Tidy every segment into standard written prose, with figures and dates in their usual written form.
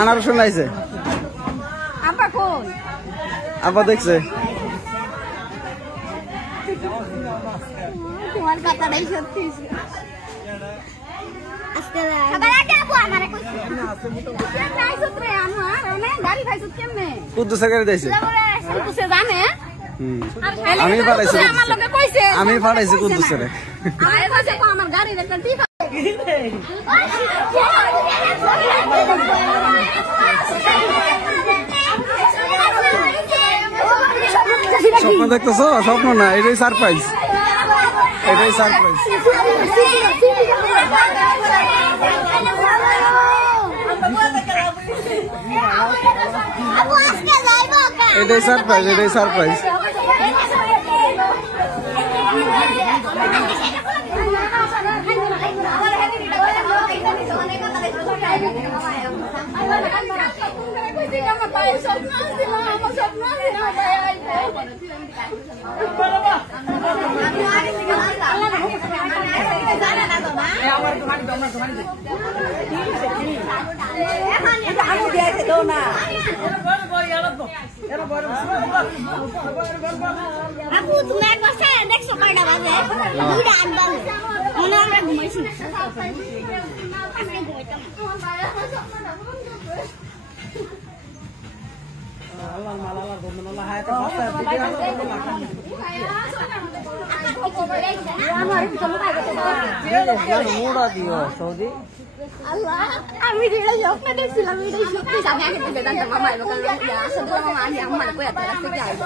আনার শোনাইছে আব্বা দেখছে তোমার কথাটাই সত্যি আমি পাঠাইছি কুদ্দুসের আমার গাড়ি স্বপ্ন দেখতেছ স্বপ্ন না এটাই সারপ্রাইজ এটাই সারপ্রাইজ এটাই সারপ্রাইজ এটাই সারপ্রাইজ aku তুমি একবার দেখছো কয়টা বাজে দুইটা আনবা মনে আমরা ঘুমাইছি আমি যেটা স্বপ্ন দেখছিলাম এটাই সত্যি জানি আগে থেকে জানতাম মামা এবার আসলে মামা আমি আমার কই এত রাস্তা কি আইব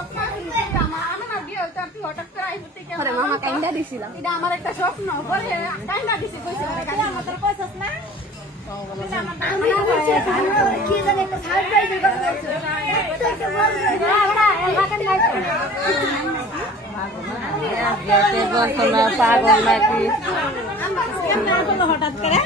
আরে মামা কাইন্দা দিছিলাম এটা আমার একটা স্বপ্ন বলে কাইন্দা দিছি কইছে আমার তোর কইছস না কি জানি একটা সারপ্রাইজ পাগল নাকি হঠাৎ করে